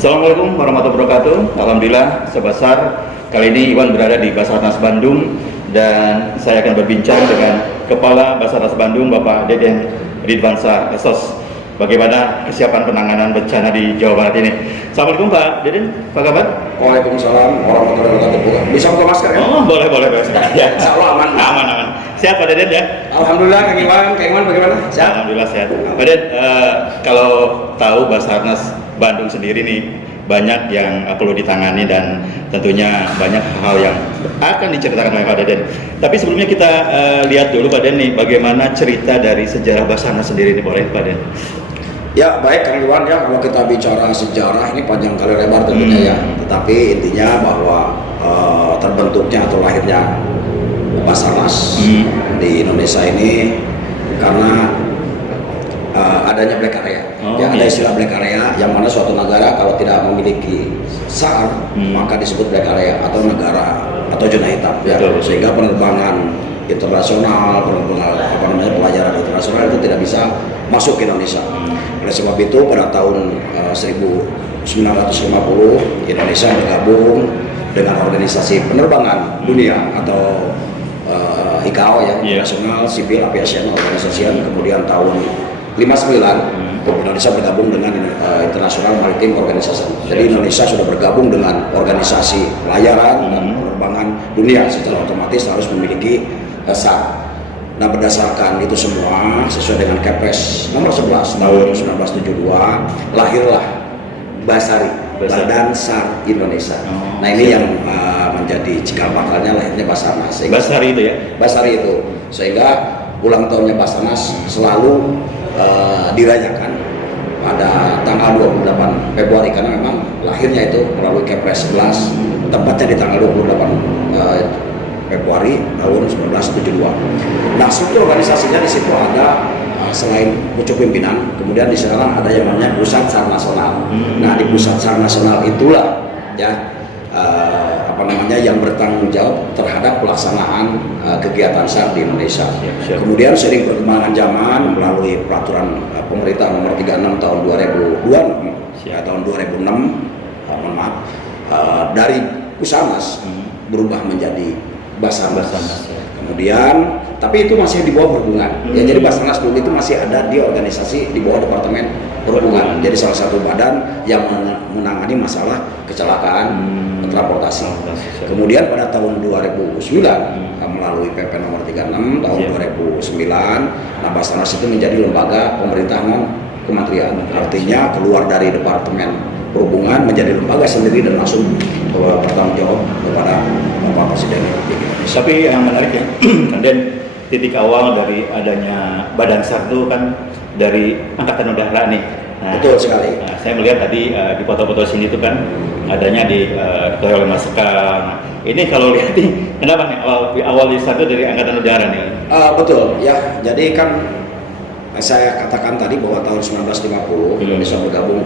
Assalamualaikum warahmatullahi wabarakatuh. Alhamdulillah sebesar kali ini Iwan berada di Basarnas Bandung dan saya akan berbincang dengan Kepala Basarnas Bandung Bapak Deden Ridwansa SOS. Bagaimana kesiapan penanganan bencana di Jawa Barat ini? Assalamualaikum Pak Deden, apa kabar? Waalaikumsalam warahmatullahi wabarakatuh. Bisa buka masker kan? Oh boleh. Ya. Insya Allah aman. Aman. Sehat Pak Deden ya? Alhamdulillah Kang Iwan bagaimana? Sehat? Alhamdulillah sehat. Pak Deden, kalau tahu Basarnas Bandung sendiri nih banyak yang perlu ditangani dan tentunya banyak hal yang akan diceritakan oleh Pak Deden. Tapi sebelumnya kita lihat dulu Pak Deden nih bagaimana cerita dari sejarah Basarnas sendiri nih boleh Pak Deden? Ya baik Kang Iwan ya, kalau kita bicara sejarah ini panjang kali lebar tentunya ya. Tetapi intinya bahwa terbentuknya atau lahirnya Basarnas di Indonesia ini karena adanya black area. Ada istilah black area yang mana suatu negara kalau tidak memiliki SAR maka disebut black area atau negara atau zona hitam ya. Sehingga penerbangan internasional, pelayaran internasional itu tidak bisa masuk ke Indonesia. Oleh sebab itu pada tahun 1950 Indonesia bergabung dengan organisasi penerbangan dunia atau ICAO ya, International Civil Aviation Organization. Kemudian tahun 59 Indonesia bergabung dengan International Maritime Organization. Jadi Indonesia sudah bergabung dengan organisasi pelayaran dan penerbangan dunia, secara otomatis harus memiliki SAR. Nah berdasarkan itu semua sesuai dengan Kepres nomor 11 tahun 1972 lahirlah Basari, Badan SAR Indonesia. Nah ini yang menjadi cikal bakalnya lahirnya Basarnas. Basari itu ya? Basari itu, sehingga ulang tahunnya Basarnas selalu dirayakan pada tanggal 28 Februari karena memang lahirnya itu melalui Kepres 11, tempatnya di tanggal 28 Februari tahun 1972. Nah, struktur organisasinya di situ ada selain pucuk pimpinan, kemudian di sana ada yang namanya Pusat SAR Nasional. Nah, di Pusat SAR Nasional itulah ya yang bertanggung jawab terhadap pelaksanaan kegiatan SAR di Indonesia. Kemudian seiring perkembangan zaman melalui peraturan pemerintah nomor 36 tahun 2002 tahun 2006 dari Pusarnas berubah menjadi Basarnas. Kemudian, tapi itu masih di bawah perhubungan. Ya, jadi Basarnas dulu itu masih ada di organisasi di bawah Departemen Perhubungan. Jadi salah satu badan yang menangani masalah kecelakaan transportasi. Kemudian pada tahun 2009 melalui PP nomor 36 tahun 2009, nah Basarnas itu menjadi lembaga pemerintahan kementerian. Artinya keluar dari Departemen Perhubungan menjadi lembaga sendiri dan langsung bertanggung jawab kepada Bapak Presiden Republik Indonesia. Tapi yang menarik ya, dan titik awal dari adanya Badan SAR itu kan dari Angkatan Udara nih. Nah, betul sekali. Nah, saya melihat tadi di foto-foto sini itu kan adanya di oleh Mas Sekar. Ini kalau lihat nih, kenapa nih awal di SAR itu dari Angkatan Udara nih? Betul ya. Jadi kan saya katakan tadi bahwa tahun 1950 Indonesia bergabung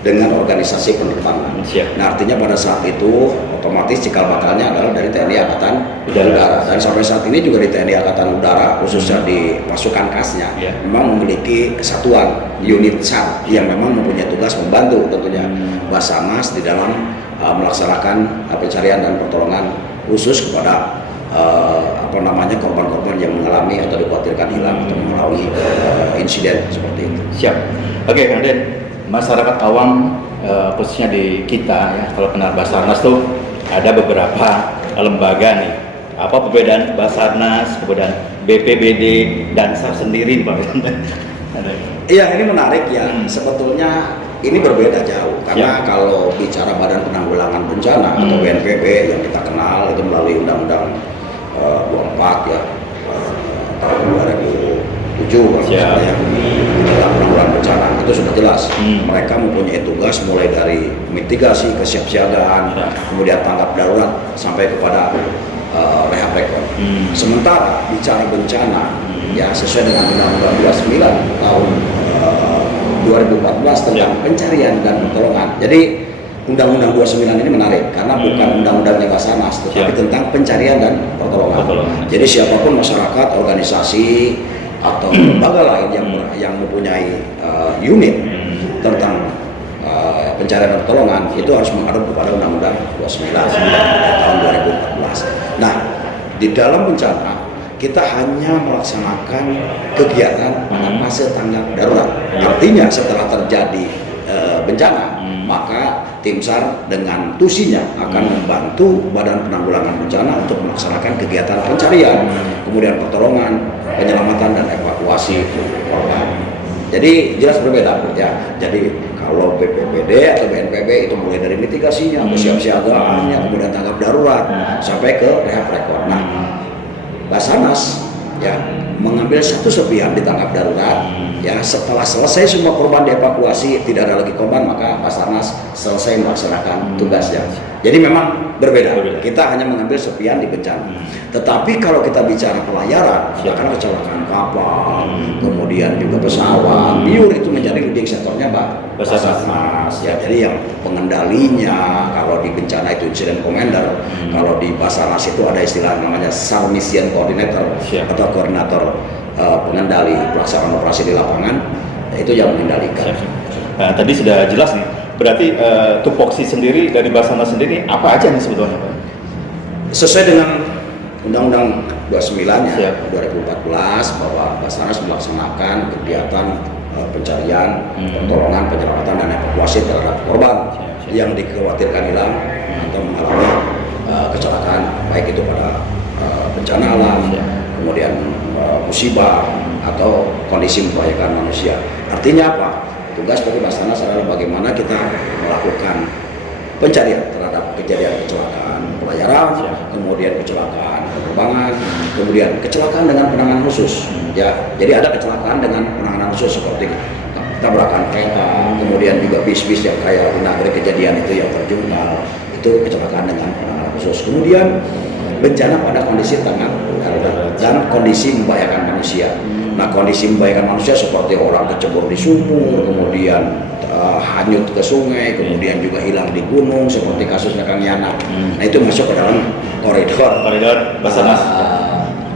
dengan organisasi penerbangan. Nah artinya pada saat itu otomatis cikal bakalnya adalah dari TNI Angkatan Udara. Dan sampai saat ini juga di TNI Angkatan Udara khususnya di pasukan khasnya memang memiliki kesatuan unit SAR yang memang mempunyai tugas membantu tentunya Basarnas di dalam melaksanakan pencarian dan pertolongan khusus kepada korban-korban yang mengalami atau dikhawatirkan hilang atau mengalami insiden seperti itu. Siap. Oke, Kang Den. Masyarakat awam khususnya di kita ya kalau kenal Basarnas tuh ada beberapa lembaga nih. Apa perbedaan Basarnas, kemudian BPBD dan SAR sendiri Pak? Iya ini menarik ya. Sebetulnya ini berbeda jauh karena kalau bicara Badan Penanggulangan Bencana atau BNPB yang kita kenal itu melalui Undang-Undang 24 ya tahun 2007 ya. Dalam penanggulangan bencana itu sudah jelas mereka mempunyai tugas mulai dari mitigasi, kesiapsiagaan, kemudian tanggap darurat sampai kepada rehab rekon. Sementara bicara bencana ya sesuai dengan Undang-Undang 29 tahun 2014 tentang pencarian dan pertolongan. Jadi Undang-Undang 29 ini menarik karena bukan undang-undangnya Basarnas tetapi tentang pencarian dan pertolongan. Jadi siapapun masyarakat, organisasi atau lembaga lain yang mempunyai unit tentang pencarian dan pertolongan itu harus mengacu kepada Undang-Undang 29 tahun 2014. Nah, di dalam bencana kita hanya melaksanakan kegiatan pada fase tanggap darurat. Artinya setelah terjadi bencana, maka tim SAR dengan tusinya akan membantu Badan Penanggulangan Bencana untuk melaksanakan kegiatan pencarian, kemudian pertolongan, penyelamatan dan evakuasi korban. Jadi jelas berbeda ya. Jadi kalau BPBD atau BNPB itu mulai dari mitigasinya, kesiapsiagaannya, kemudian tanggap darurat sampai ke rehab rekor. Nah, Basarnas ya mengambil satu serpihan di tanggap darurat ya, setelah selesai semua korban dievakuasi, tidak ada lagi korban, maka Basarnas selesai melaksanakan tugasnya. Jadi memang berbeda. Kita hanya mengambil serpihan di bencana. Tetapi kalau kita bicara pelayaran, karena kecelakaan kapal, kemudian juga pesawat, biur itu menjadi leading sektornya Basarnas. Ya, jadi yang pengendalinya kalau di bencana itu incident commander, kalau di Basarnas itu ada istilah namanya SAR Mission Coordinator atau koordinator pengendali pelaksanaan operasi di lapangan, itu yang mengendalikan. Nah, tadi sudah jelas nih. Berarti tupoksi sendiri dari Basarnas sendiri apa aja nih sebetulnya, Pak? Sesuai dengan Undang-Undang 29-nya 2014 bahwa Basarnas melaksanakan kegiatan pencarian, pertolongan, penyelamatan dan evakuasi terhadap korban yang dikhawatirkan hilang atau mengalami kecelakaan, baik itu pada bencana alam, kemudian musibah atau kondisi membahayakan manusia. Artinya apa? Tugas dari Basarnas adalah bagaimana kita melakukan pencarian terhadap kejadian kecelakaan pelayaran, kemudian kecelakaan penerbangan, kemudian kecelakaan dengan penanganan khusus. Ya, jadi ada kecelakaan dengan penanganan khusus seperti tabrakan kereta, kemudian juga bis-bis yang kayak di Nagri kejadian itu yang terjungkal, itu kecelakaan dengan penanganan khusus. Kemudian bencana pada kondisi tanggap darurat dan kondisi membahayakan manusia. Nah, kondisi membahayakan manusia seperti orang kecebur di sumur, kemudian hanyut ke sungai, kemudian juga hilang di gunung seperti kasusnya Kang Yana. Nah, itu masuk ke dalam koridor Basarnas.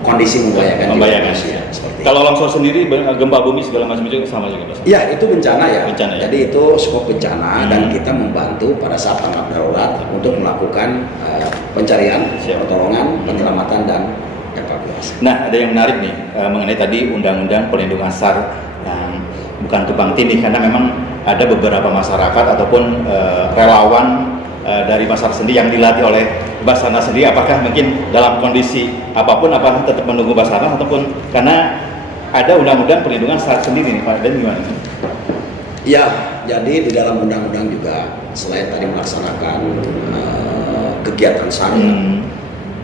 Kondisi membahayakan manusia. Kalau longsor sendiri, gempa bumi segala macam itu sama juga, Pak? Ya, itu bencana ya. Bencana, ya? Jadi itu skop bencana dan kita membantu pada saat tanggap darurat untuk melakukan pencarian, pertolongan, penyelamatan dan evakuasi. Nah, ada yang menarik nih mengenai tadi Undang-Undang Perlindungan SAR yang bukan tumpang tindih, karena memang ada beberapa masyarakat ataupun relawan dari masyarakat sendiri yang dilatih oleh Basarnas sendiri. Apakah mungkin dalam kondisi apapun apakah tetap menunggu Basarnas ataupun karena ada Undang-Undang Perlindungan SAR sendiri nih, Pak? Dan gimana? Ya, jadi di dalam undang-undang juga selain tadi melaksanakan kegiatan SAR,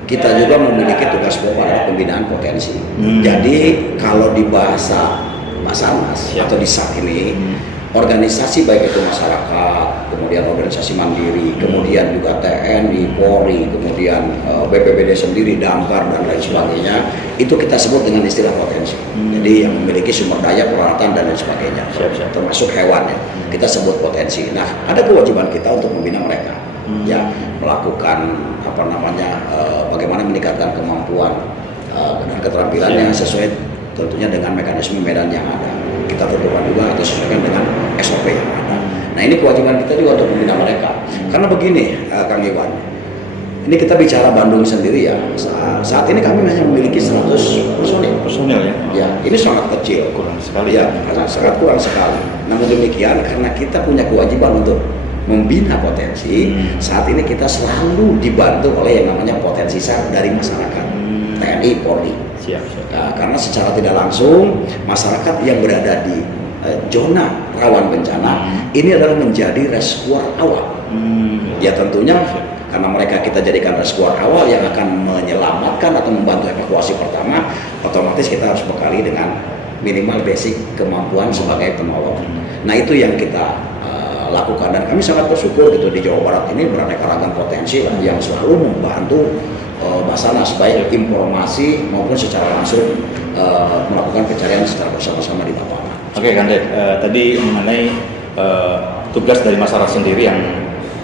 kita juga memiliki tugas pokok adalah pembinaan potensi. Jadi kalau di bahasa Basarnas atau di SAR ini, organisasi baik itu masyarakat, kemudian organisasi mandiri, kemudian juga TNI, Polri, kemudian BPBD sendiri, Damkar dan lain sebagainya, itu kita sebut dengan istilah potensi. Jadi yang memiliki sumber daya, peralatan dan lain sebagainya, termasuk hewan ya, kita sebut potensi. Nah, ada kewajiban kita untuk membina mereka, ya, melakukan bagaimana meningkatkan kemampuan dan keterampilannya sesuai tentunya dengan mekanisme medan yang ada. Kita tentukan juga atau sesuaikan dengan SOP yang ada. Nah, ini kewajiban kita juga untuk membina mereka. Karena begini, Kang Iwan, ini kita bicara Bandung sendiri ya. Saat ini kami hanya memiliki 100 personil ya. Ya, ini sangat kecil, kurang sekali ya, sangat kurang sekali. Namun demikian, karena kita punya kewajiban untuk membina potensi, saat ini kita selalu dibantu oleh yang namanya potensi SAR dari masyarakat, TNI, Polri. Nah, karena secara tidak langsung masyarakat yang berada di zona rawan bencana ini adalah menjadi reskuer awal. Ya tentunya karena mereka kita jadikan reskuer awal yang akan menyelamatkan atau membantu evakuasi pertama, otomatis kita harus bekali dengan minimal basic kemampuan sebagai penolong. Nah, itu yang kita lakukan dan kami sangat bersyukur gitu di Jawa Barat ini beraneka ragam potensi yang selalu membantu Basarnas baik informasi maupun secara langsung melakukan pencarian secara bersama-sama di lapangan. Oke, Kande, tadi mengenai tugas dari masyarakat sendiri yang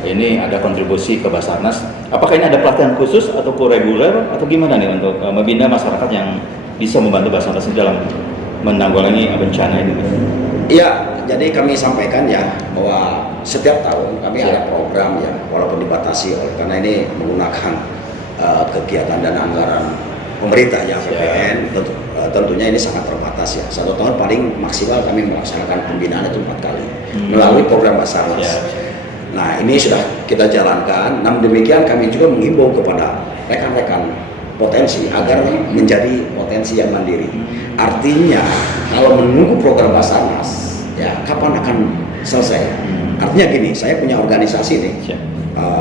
ini ada kontribusi ke Basarnas. Apakah ini ada pelatihan khusus atau reguler atau gimana nih untuk membina masyarakat yang bisa membantu Basarnas dalam menanggulangi bencana ini? Iya, jadi kami sampaikan ya bahwa setiap tahun kami ada program ya, walaupun dibatasi oleh karena ini menggunakan kegiatan dan anggaran pemerintah ya APBN, tentunya ini sangat terbatas ya. Satu tahun paling maksimal kami melaksanakan pembinaan itu 4 kali melalui program Basarnas. Nah ini sudah kita jalankan. Namun demikian kami juga menghimbau kepada rekan-rekan potensi agar menjadi potensi yang mandiri. Artinya kalau menunggu program Basarnas ya kapan akan selesai? Artinya gini, saya punya organisasi nih,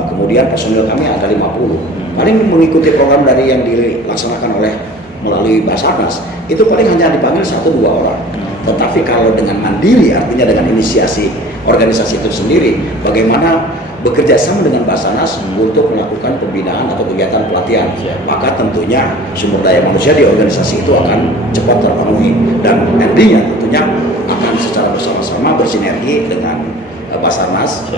kemudian personil kami ada 50. Paling mengikuti program dari yang dilaksanakan oleh melalui Basarnas itu paling hanya dipanggil 1-2 orang. Tetapi kalau dengan mandiri, artinya dengan inisiasi organisasi itu sendiri, bagaimana bekerja sama dengan Basarnas untuk melakukan pembinaan atau kegiatan pelatihan, maka tentunya sumber daya manusia di organisasi itu akan cepat terpenuhi dan endingnya tentunya akan secara bersama-sama bersinergi dengan Basarnas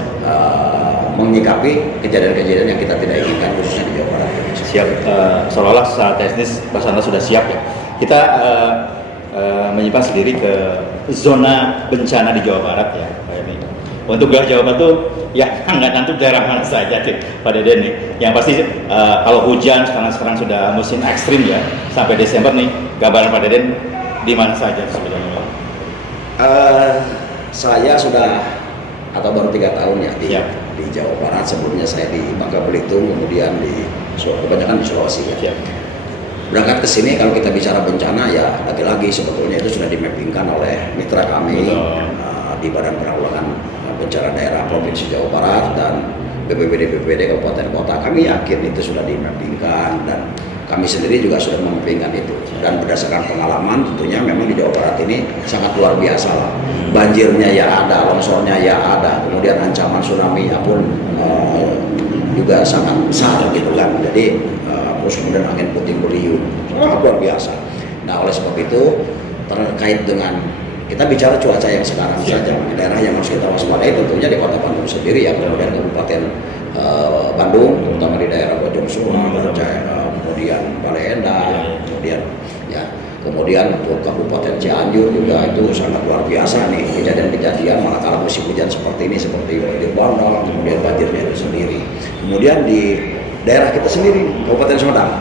menyikapi kejadian-kejadian yang kita tidak inginkan khususnya di Jawa Barat. Siap, seolah-olah secara teknis Basarnas sudah siap ya. Kita menyimpan sendiri ke zona bencana di Jawa Barat ya, Pak Yemi. Untuk wilayah Jawa Barat tuh ya nggak tentu daerah mana saja Pak Deden nih. Yang pasti kalau hujan sekarang sudah musim ekstrim ya, sampai Desember nih, gambaran Pak Deden di mana saja sebenarnya? Saya sudah atau baru 3 tahun ya di Jawa Barat. Sebelumnya saya di Bangka Belitung, kemudian kebanyakan di Sulawesi ya. Berangkat ke sini kalau kita bicara bencana ya lagi-lagi sebetulnya itu sudah dimappingkan oleh mitra kami di Badan Penanggulangan Bencana Daerah Provinsi Jawa Barat dan BPBD Kabupaten Kota. Kami yakin itu sudah dimappingkan dan kami sendiri juga sudah memappingkan itu. Dan berdasarkan pengalaman tentunya memang di Jawa Barat ini sangat luar biasa lah. Banjirnya ya ada, longsornya ya ada, kemudian ancaman tsunami-nya pun juga sangat besar gitu kan. Jadi terus kemudian angin puting beliung sangat luar biasa. Nah oleh sebab itu terkait dengan kita bicara cuaca yang sekarang saja, daerah yang harus kita waspadai tentunya di Kota Bandung sendiri ya, kemudian Kabupaten Bandung, terutama di daerah Bojong Soang, kemudian Bale Endah, kemudian untuk Kabupaten Cianjur juga itu sangat luar biasa nih kejadian-kejadian manakala musim hujan seperti ini, seperti di Bondol, kemudian banjirnya itu sendiri. Kemudian di daerah kita sendiri, Kabupaten Sumedang,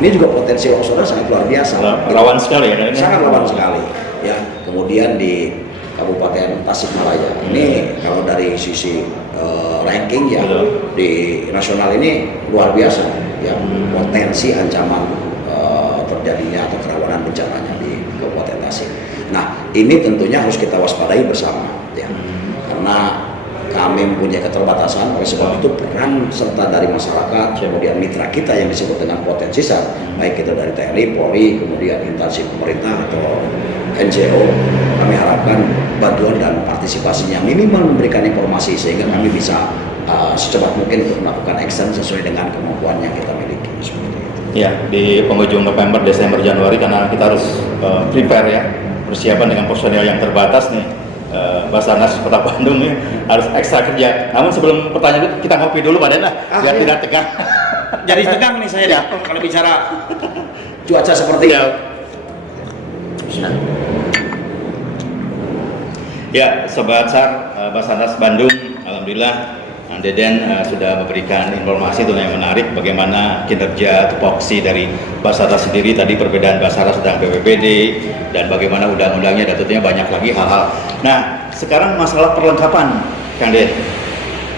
ini juga potensi longsornya sangat luar biasa. Rawan sekali ya? Sangat rawan sekali. Ya, kemudian di Kabupaten Tasikmalaya, ini kalau dari sisi ranking ya di nasional ini luar biasa ya, potensi ancaman terjadinya atau kerawanan bencananya di Kabupaten Tasik. Nah ini tentunya harus kita waspadai bersama ya, karena kami mempunyai keterbatasan. Oleh sebab itu peran serta dari masyarakat, kemudian mitra kita yang disebut dengan potensi SAR, baik itu dari TNI, Polri, kemudian instansi pemerintah atau NGO, kami harapkan bantuan dan partisipasinya minimal memberikan informasi sehingga kami bisa secepat mungkin untuk melakukan action sesuai dengan kemampuan yang kita miliki seperti itu. Ya, di penghujung November, Desember, Januari karena kita harus prepare ya, persiapan dengan personil yang terbatas nih. Basarnas Kota Bandung nih harus ekstra kerja. Namun sebelum pertanyaan itu kita ngopi dulu Pak Den biar tidak tegang. Jadi tegang nih saya kalau bicara cuaca seperti ini. Ya, Sobat SAR, Basarnas Bandung, alhamdulillah Deden sudah memberikan informasi yang menarik bagaimana kinerja tupoksi dari Basarnas sendiri, tadi perbedaan Basarnas dan BPBD dan bagaimana undang-undangnya dan tentunya banyak lagi hal-hal. Nah, sekarang masalah perlengkapan Kang Den,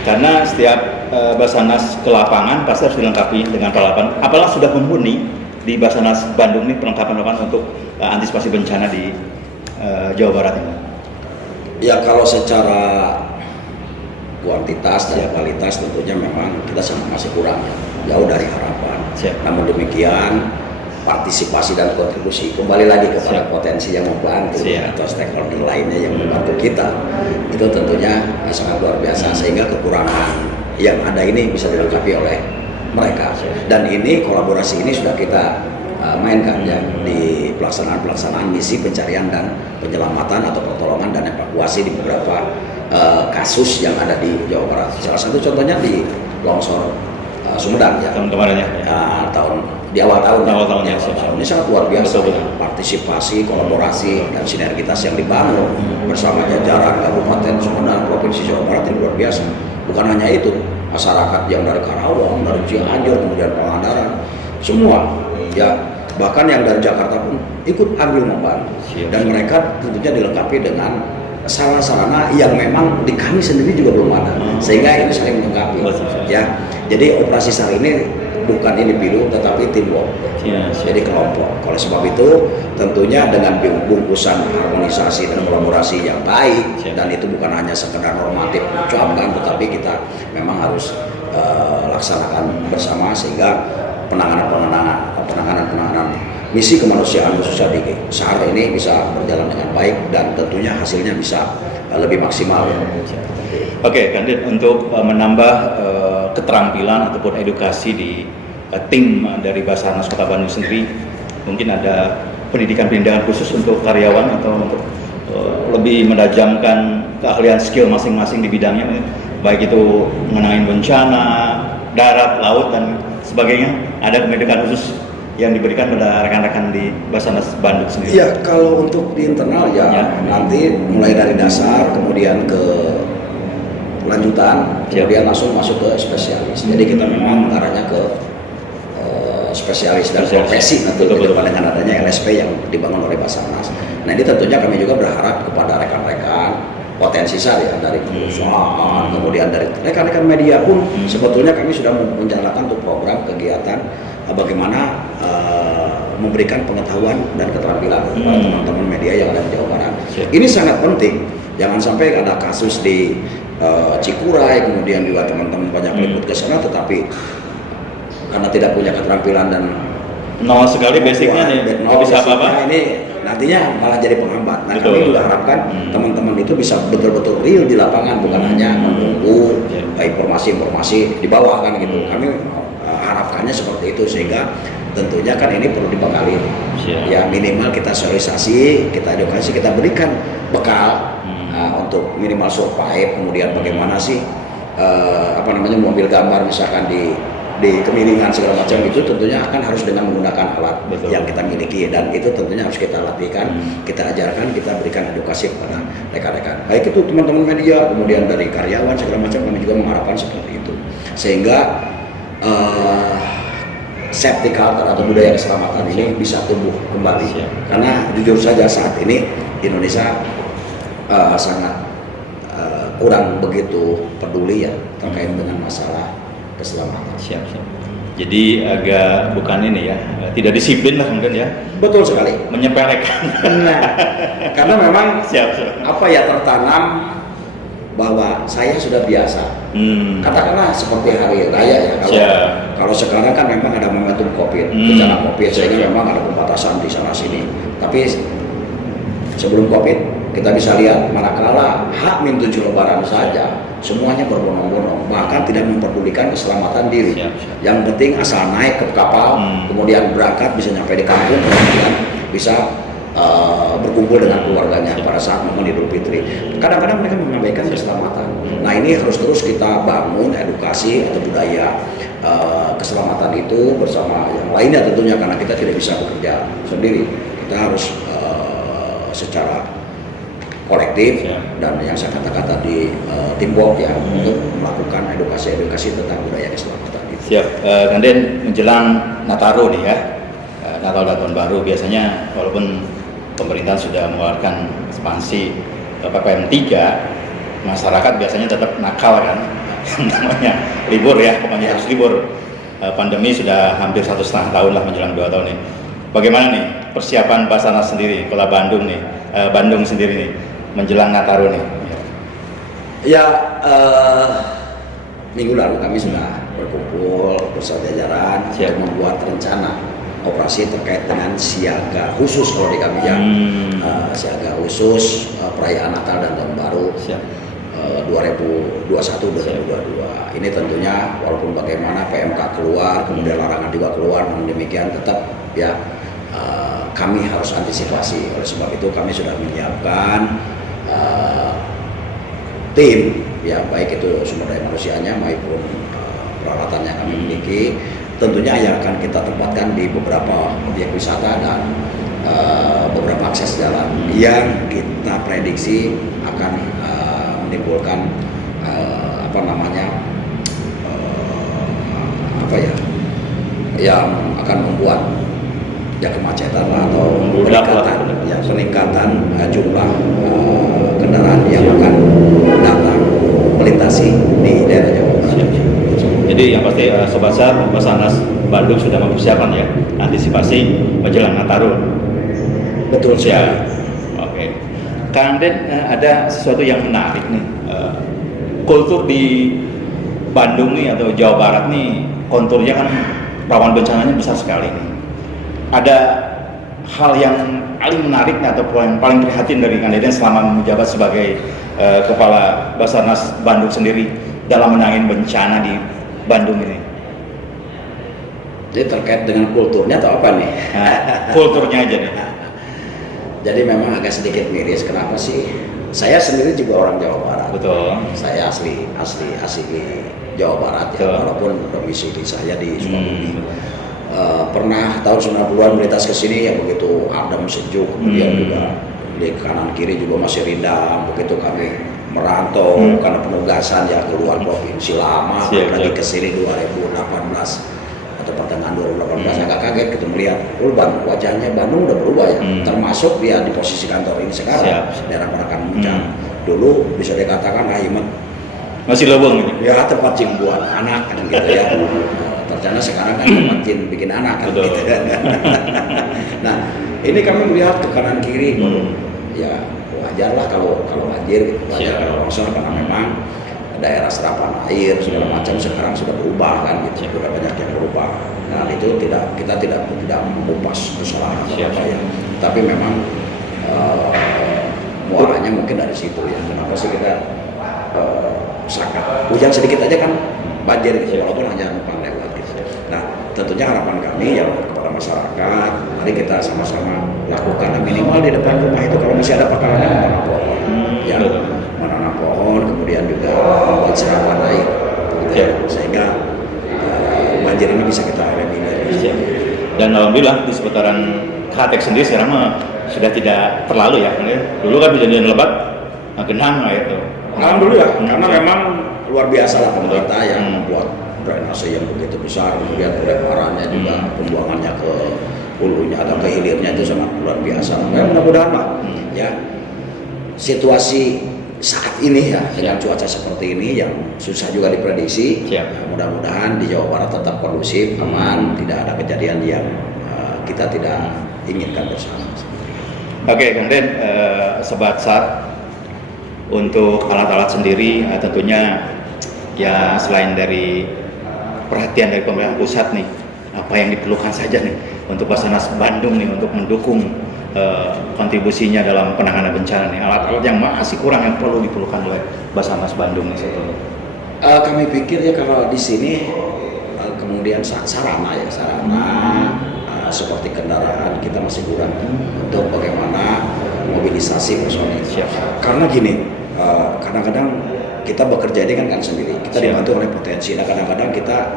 karena setiap Basarnas ke lapangan pasti harus dilengkapi dengan peralatan. Apalah sudah mumpuni di Basarnas Bandung ini perlengkapan untuk antisipasi bencana di Jawa Barat ini? Ya kalau secara kuantitas dan kualitas tentunya memang kita masih kurang, jauh dari harapan. Namun demikian partisipasi dan kontribusi kembali lagi kepada potensi yang membantu atau stakeholder lainnya yang membantu kita itu tentunya sangat luar biasa, sehingga kekurangan yang ada ini bisa dilengkapi oleh mereka. Dan ini kolaborasi ini sudah kita mainkan ya di pelaksanaan misi pencarian dan penyelamatan atau pertolongan dan evakuasi di beberapa kasus yang ada di Jawa Barat. Salah satu contohnya di longsor Sumedang ya. Tahun kemarin ya. Di awal tahun. Awal tahun ya. Ini sangat luar biasa. Betul. Partisipasi, kolaborasi dan sinergitas yang dibangun bersama jajaran Kabupaten Sumedang, Provinsi Jawa Barat ini luar biasa. Bukan hanya itu, masyarakat yang dari Karawang, dari Cianjur, kemudian Pangandaran, semua ya, bahkan yang dari Jakarta pun ikut ambil membantu. Dan mereka tentunya dilengkapi dengan sarana-sarana yang memang di kami sendiri juga belum ada, sehingga ini saling melengkapi. Ya, jadi operasi SAR ini bukan individu tetapi teamwork, jadi kelompok. Oleh sebab itu tentunya dengan bungkusan harmonisasi dan kolaborasi yang baik, dan itu bukan hanya sekedar normatif ucapan, tetapi kita memang harus laksanakan bersama sehingga penanganan misi kemanusiaan khususnya di SAR ini bisa berjalan dengan baik dan tentunya hasilnya bisa lebih maksimal. Oke, Kandir, untuk menambah keterampilan ataupun edukasi di tim dari Basarnas Kota Bandung sendiri, mungkin ada pendidikan khusus untuk karyawan atau untuk lebih menajamkan keahlian skill masing-masing di bidangnya, baik itu menangani bencana, darat, laut, dan sebagainya. Ada pendidikan khusus yang diberikan pada rekan-rekan di Basarnas Bandung sendiri? Iya, kalau untuk di internal ya, nanti mulai dari dasar, kemudian ke lanjutan, kemudian langsung masuk ke spesialis. Jadi kita memang mengarahnya ke spesialis dan profesi nanti ke depan dengan adanya LSP yang dibangun oleh Basarnas. Nah ini tentunya kami juga berharap kepada rekan-rekan potensi saya dari perusahaan, kemudian dari rekan-rekan media pun sebetulnya kami sudah menjalankan untuk program kegiatan bagaimana memberikan pengetahuan dan keterampilan kepada teman-teman media yang ada di Jawa Barat. Ini sangat penting, jangan sampai ada kasus di Cikuray, kemudian juga teman-teman banyak meliput ke sana, tetapi karena tidak punya keterampilan dan nol sekali basicnya nih, nggak bisa apa-apa. Ini nantinya malah jadi penghambat. Nah kami juga harapkan teman-teman itu bisa betul-betul real di lapangan, bukan hanya menunggu informasi-informasi di bawah kan gitu. Kami harapkannya seperti itu, sehingga tentunya kan ini perlu dibekali. Ya minimal kita sosialisasi, kita edukasi, kita berikan bekal untuk minimal survive, kemudian bagaimana sih mengambil gambar misalkan di kemiringan segala macam, itu tentunya akan harus dengan menggunakan alat yang kita miliki, dan itu tentunya harus kita latihkan, kita ajarkan, kita berikan edukasi kepada rekan-rekan, baik itu teman-teman media, kemudian dari karyawan segala macam. Kami juga mengharapkan seperti itu, sehingga safety culture atau budaya keselamatan ini bisa tumbuh kembali. Karena jujur saja saat ini Indonesia sangat kurang begitu peduli ya terkait dengan masalah keselamatan. Siap. Jadi agak bukan ini ya, tidak disiplin lah mungkin ya. Betul sekali. Menyepelekan. Nah, karena memang siap. tertanam bahwa saya sudah biasa. Katakanlah seperti hari raya ya. Kalau sekarang kan memang ada momentum COVID, bencana COVID, sehingga memang ada pembatasan di sana sini. Tapi sebelum COVID kita bisa lihat manakala H-7 Lebaran saja semuanya berbondong-bondong, bahkan tidak memperdulikan keselamatan diri. Yang penting asal naik ke kapal, kemudian berangkat bisa nyampe di kampung, kemudian bisa berkumpul dengan keluarganya pada saat momen Idul Fitri. Kadang-kadang mereka mengabaikan keselamatan. Nah ini harus terus kita bangun edukasi atau budaya keselamatan itu bersama yang lainnya tentunya, karena kita tidak bisa bekerja sendiri. Kita harus secara kolektif dan yang saya katakan tadi teamwork ya, untuk melakukan edukasi tentang budaya keselamatan itu. Siap. Kemudian menjelang Nataru nih ya, Natal dan Tahun Baru, biasanya walaupun pemerintah sudah mengeluarkan ekspansi PPKM 3, masyarakat biasanya tetap nakal kan, namanya libur ya, pokoknya harus libur. Pandemi sudah hampir 1,5 tahun lah, menjelang 2 tahun nih. Bagaimana nih persiapan Basarnas sendiri, Kota Bandung nih, Bandung sendiri nih, menjelang Nataru nih? Ya, minggu lalu kami sudah berkumpul bersama jajaran untuk membuat rencana operasi terkait dengan siaga khusus kalau di kami ya, siaga khusus perayaan Natal dan Tahun Baru 2021-2022. Ini tentunya walaupun bagaimana PMK keluar, kemudian larangan juga keluar, namun demikian tetap ya kami harus antisipasi. Oleh sebab itu kami sudah menyiapkan tim ya, baik itu sumber daya manusianya maupun peralatan yang kami miliki. Tentunya yang akan kita tempatkan di beberapa objek wisata dan beberapa akses jalan yang kita prediksi akan menimbulkan yang akan membuat ya kemacetan atau peningkatan jumlah kendaraan yang akan datang melintasi di daerah Jawa Barat. Jadi yang pasti Sobat SAR, Basarnas Bandung sudah mempersiapkan ya antisipasi menjelang Nataru. Betul sekali. Ya. Oke. Kang Den, ada sesuatu yang menarik nih. Kultur di Bandung nih atau Jawa Barat nih konturnya kan rawan bencananya besar sekali nih. Ada hal yang paling menarik atau yang paling prihatin dari Kang Deden selama menjabat sebagai Kepala Basarnas Bandung sendiri dalam menangani bencana di Bandung ini? Jadi terkait dengan kulturnya atau apa nih? Nah, kulturnya aja nih. Jadi memang agak sedikit miris. Kenapa sih? Saya sendiri juga orang Jawa Barat. Betul. Saya asli Jawa Barat ya, walaupun domisili saya di Sukabumi. Pernah tahun 90-an melintas ke sini ya begitu adem sejuk, kemudian juga di kanan kiri juga masih rindang. Begitu kami merantau karena penugasan ya keluar provinsi lama, lagi ke sini 2018 atau pertengahan 2018 agak kaget gitu melihat wajahnya Bandung udah berubah ya, termasuk dia di posisi kantor ini sekarang daerah Parakan Muncang. Dulu bisa dikatakan Aimet masih lubang gitu. Ya tempat cimbuan anak kan gitu ya. Ternyata sekarang kan tempat jin bikin anak kan gitu. Nah ini kami melihat ke kanan kiri, ya wajar lah kalau banjir gitu, wajar kalau longsor karena memang daerah serapan air segala macam sekarang sudah berubah kan gitu, sudah banyak yang berubah. Nah itu kita tidak mengupas kesalahan apa ya, tapi memang muaranya mungkin dari situ ya. Kenapa sih kita sangat hujan sedikit aja kan banjir gitu, walaupun hanya numpang lewat gitu. Nah tentunya harapan kami ya kepada masyarakat, mari kita sama-sama lakukan minimal di depan rumah itu kalau masih ada pekarannya menanam pohon, ya menanam pohon, kemudian juga membuat serapan air, gitu ya. Sehingga banjir ini bisa kita eliminasi. Dan alhamdulillah di seputaran Kratek sendiri sekarang sudah tidak terlalu ya. Dulu kan kejadian lebat, genang itu. Alhamdulillah, karena memang luar biasa lah pemerintah yang membuat drainase yang begitu besar, kemudian pelebarannya juga pembuangannya ke hulunya atau ke hilirnya itu sangat luar biasa. Mudah-mudahan lah ya situasi saat ini ya dengan cuaca seperti ini yang susah juga diprediksi. Mudah-mudahan di Jawa Barat tetap kondusif, aman, tidak ada kejadian yang kita tidak inginkan bersama. Oke, Kang Den, Sobat SAR, untuk alat-alat sendiri tentunya ya selain dari perhatian dari pemerintah pusat nih, apa yang diperlukan saja nih untuk Basarnas Bandung nih untuk mendukung kontribusinya dalam penanganan bencana nih, alat-alat yang masih kurang yang perlu diperlukan oleh Basarnas Bandung nih sebetulnya. Kami pikir ya kalau di sini kemudian sarana seperti kendaraan kita masih kurang untuk bagaimana mobilisasi personil. Karena gini, kadang-kadang kita bekerja ini kan sendiri, kita dibantu oleh potensi. Nah kadang-kadang kita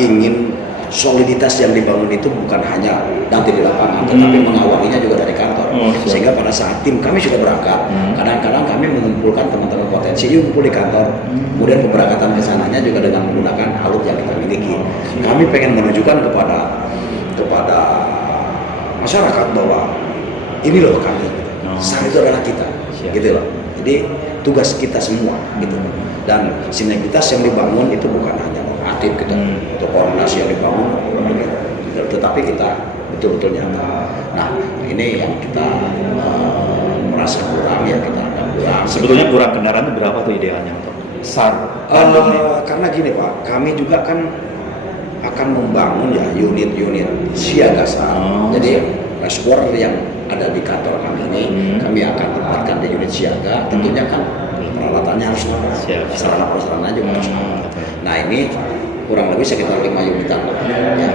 ingin soliditas yang dibangun itu bukan hanya nanti di lapangan, tetapi mengawalinya juga dari kantor. Sehingga pada saat tim kami sudah berangkat, kadang-kadang kami mengumpulkan teman-teman potensi, yuk kumpul di kantor. Kemudian pemberangkatan ke sananya juga dengan menggunakan alut yang kita miliki. Kami pengen menunjukkan kepada masyarakat bahwa ini loh kami, SAR itu adalah kita, gitu loh. Jadi tugas kita semua, gitu. Dan sinergitas yang dibangun itu bukan hanya normatif gitu, atau koordinasi yang dibangun, tetapi kita betul-betul nyata. Nah, ini yang kita merasa kurang ya kita agak kurang. Sebetulnya kurang kendaraan itu berapa tuh idealnya untuk SAR Bandung nih? Karena gini Pak, kami juga kan akan membangun ya unit-unit siaga SAR. Jadi reservoir yang ada di kantor kami ini kami akan tempatkan di unit siaga. Tentunya kan peralatannya harus lengkap, sarana prasarana juga harus lengkap. Nah ini kurang lebih sekitar 5 unitan ya,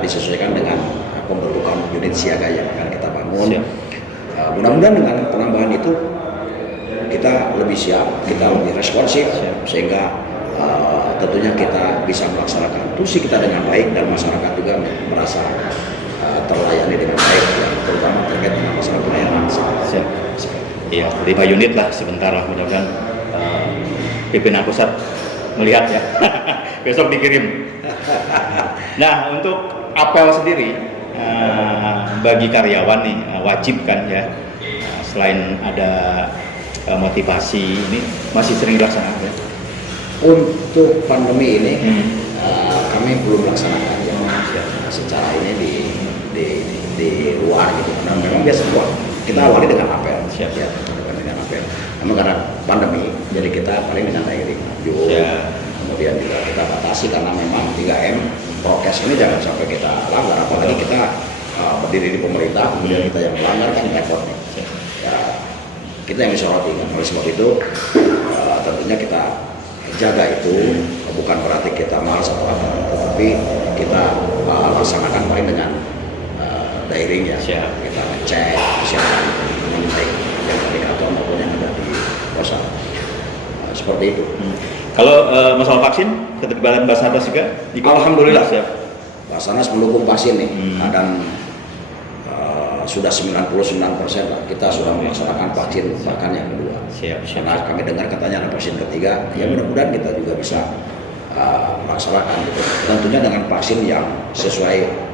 disesuaikan dengan pembentukan unit siaga yang akan kita bangun. Mudah-mudahan dengan penambahan itu kita lebih siap, kita lebih responsif, sehingga tentunya kita bisa melaksanakan tusi kita dengan baik dan masyarakat juga merasa terlayani dengan baik, ya, terutama terkait dengan masalah pelayanan. Siap. Iya, 5 unit lah sebentar lah, mudah-mudahan pimpinan pusat melihat ya. Besok dikirim. Nah, untuk apel sendiri bagi karyawan nih wajib kan ya, selain ada motivasi ini masih sering dilaksanakan ya? Untuk pandemi ini kami belum laksanakan ya, secara ini di luar gitu. Nah, memang biasa buat kita awali dengan apel, Siap. ya, dengan apel. Namun karena pandemi, jadi kita paling dengan daring, kemudian juga kita batasi karena memang 3M prokes ini jangan sampai kita langgar, apalagi kita berdiri di pemerintah, kemudian kita yang melanggar kan repot nih. Ya, kita yang disoroti kan. Oleh sebab itu tentunya kita jaga itu, bukan berarti kita malas atau apa, tetapi kita laksanakan paling dengan daring ya. Kita ngecek siapa yang baik yang ada di kantor maupun yang ada di kosan, seperti itu. Kalau masalah vaksin, keterlibatan Basarnas juga? Alhamdulillah siap. Basarnas mendukung vaksin nih, dan sudah 99% lah kita sudah melaksanakan vaksin bahkan yang kedua. Siap. Karena kami dengar katanya ada vaksin ketiga, ya mudah-mudahan kita juga bisa melaksanakan gitu. Tentunya dengan vaksin yang sesuai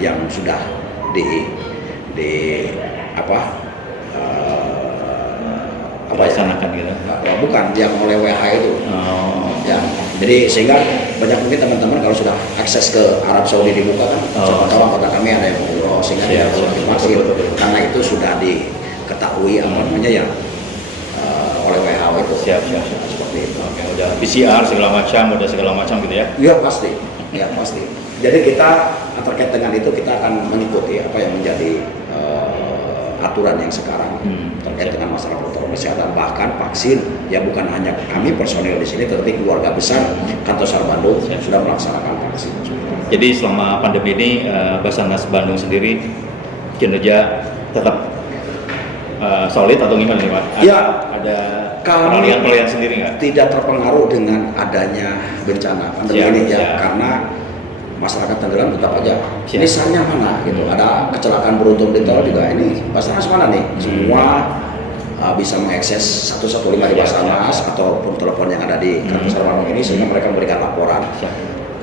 yang sudah laksanakan gitu. Bukan yang oleh WHO itu. Ya, jadi sehingga banyak mungkin teman-teman kalau sudah akses ke Arab Saudi dibuka kan, siapa tahu anggota kami ada yang umroh sehingga dia harus divaksin. Karena itu sudah diketahui ya oleh WHO itu. Siap. Seperti itu. Oke, udah PCR segala macam gitu ya? Iya pasti. Jadi kita terkait dengan itu kita akan mengikuti apa yang menjadi aturan yang sekarang terkait dengan masalah protokol kesehatan, bahkan vaksin ya bukan hanya kami personil di sini, tetapi keluarga besar Kantor SAR Bandung sudah melaksanakan vaksin. Jadi selama pandemi ini Basarnas Bandung sendiri kinerja tetap solid atau gimana nih Pak? Ada peralihan sendiri nggak? Tidak terpengaruh dengan adanya bencana pandemi ini ya, karena masyarakat Tangerang tetap aja ini SAR-nya mana gitu. Ada kecelakaan beruntun di tol juga, ini Basarnas mana nih? Semua bisa mengakses 115 di Basarnas ataupun telepon yang ada di Kantor SAR Bandung ini, sehingga mereka memberikan laporan.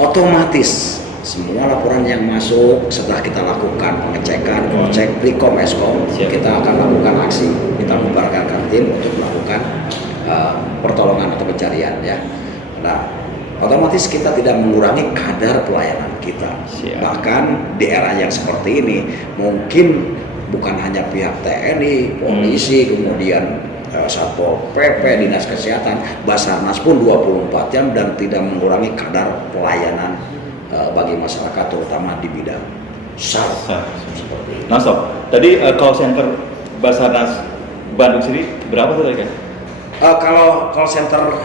Otomatis semua laporan yang masuk setelah kita lakukan pengecekan, cross-check, pre-com, escom, kita akan lakukan aksi. Kita membarengkan tim untuk melakukan pertolongan atau pencarian ya. Nah, otomatis kita tidak mengurangi kadar pelayanan kita. Bahkan di era yang seperti ini, mungkin bukan hanya pihak TNI, polisi, kemudian Satpol PP, Dinas Kesehatan, Basarnas pun 24 jam dan tidak mengurangi kadar pelayanan bagi masyarakat, terutama di bidang SAR. Nah, tadi call center Basarnas Bandung sendiri berapa tuh tadi kan? Kalau call center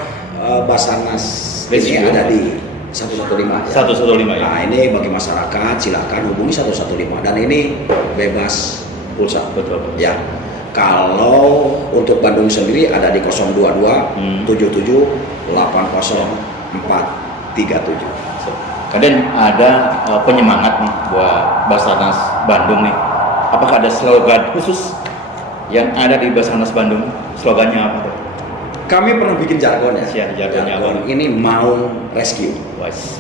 Basarnas ini ada di 115 ya. 115 ya. Nah, ini bagi masyarakat silakan hubungi 115 dan ini bebas pulsa. Betul. Ya. Kalau untuk Bandung sendiri ada di 022 77 80 437. Kadang ada penyemangat nih buat Basarnas Bandung nih. Apakah ada slogan khusus yang ada di Basarnas Bandung? Slogannya apa? Kami pernah bikin jargon ya. Jargon ini mau rescue.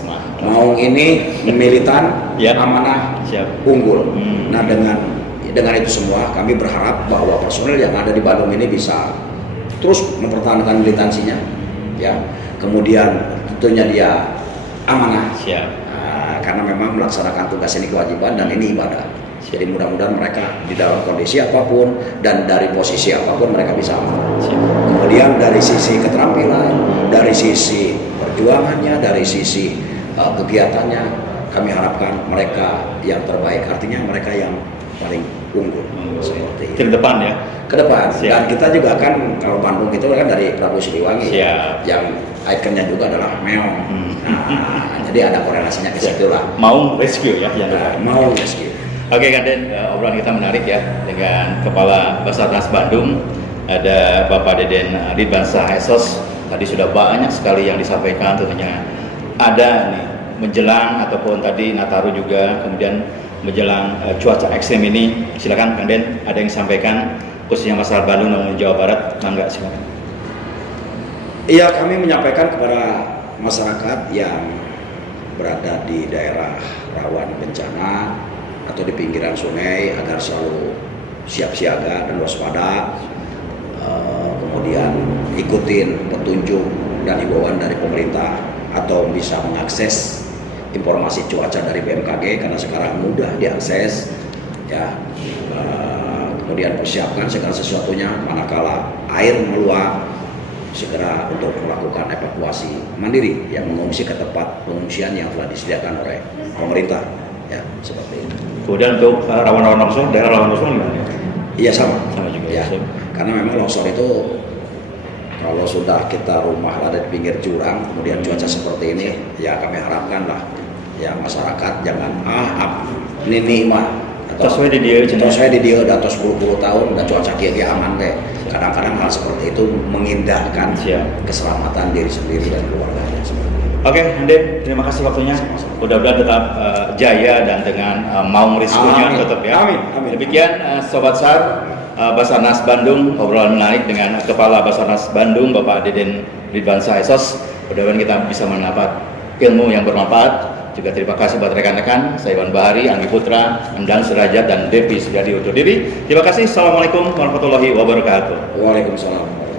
Mantap. Mau ini militan, amanah, unggul. Nah dengan itu semua kami berharap bahwa personil yang ada di Bandung ini bisa terus mempertahankan militansinya, ya. Kemudian tentunya dia amanah, karena memang melaksanakan tugas ini kewajiban dan ini ibadah. Jadi mudah-mudahan mereka di dalam kondisi apapun dan dari posisi apapun mereka bisa aman. Kemudian dari sisi keterampilan, dari sisi perjuangannya, dari sisi kegiatannya, kami harapkan mereka yang terbaik, artinya mereka yang paling unggul. Seperti ke depan ya. Ke depan. Dan kita juga kan kalau Bandung itu kan dari Prabu Siliwangi, yang ikonnya juga adalah meong. Jadi ada korelasinya ke situ lah. Mau rescue ya, mau rescue. Oke, Kanten, obrolan kita menarik ya dengan Kepala Basarnas Bandung, ada Bapak Deden Ridvansyah SOS Tadi sudah banyak sekali yang disampaikan, tentunya ada nih menjelang ataupun tadi Nataru juga, kemudian menjelang cuaca ekstrim ini. Silakan Kang Den, ada yang disampaikan khususnya masalah Bandung maupun Jawa Barat, mangga silakan. Iya, kami menyampaikan kepada masyarakat yang berada di daerah rawan bencana atau di pinggiran sungai agar selalu siap siaga dan waspada, kemudian ikutin petunjuk dan himbauan dari pemerintah atau bisa mengakses informasi cuaca dari BMKG karena sekarang mudah diakses ya. Kemudian persiapkan segala sesuatunya manakala air meluap, segera untuk melakukan evakuasi mandiri yang mengungsi ke tempat pengungsian yang telah disediakan oleh pemerintah ya, seperti itu. Kemudian untuk rawan-rawan longsor, daerah rawan longsor gimana? Iya sama juga ya, karena memang longsor itu kalau sudah kita rumah ada di pinggir jurang kemudian cuaca seperti ini ya, kami harapkan lah ya masyarakat jangan ini mah tos we di dia udah tos 10 tahun udah cuaca kieu aman deh. Kadang-kadang hal seperti itu mengindahkan keselamatan diri sendiri dan keluarganya. Oke, Ande, terima kasih waktunya. Mudah-mudahan tetap jaya dan dengan maung risikonya tetap ya. Amin. Demikian Sobat SAR, Basarnas Bandung, obrolan menarik dengan Kepala Basarnas Bandung, Bapak Deden Ridwansyah SOS. Mudah-mudahan kita bisa mendapat ilmu yang bermanfaat. Juga terima kasih buat rekan-rekan, saya Iwan Bahari, Anggi Putra, Endang Serajat, dan Devi Sujadi undur diri. Terima kasih. Assalamualaikum warahmatullahi wabarakatuh. Waalaikumsalam.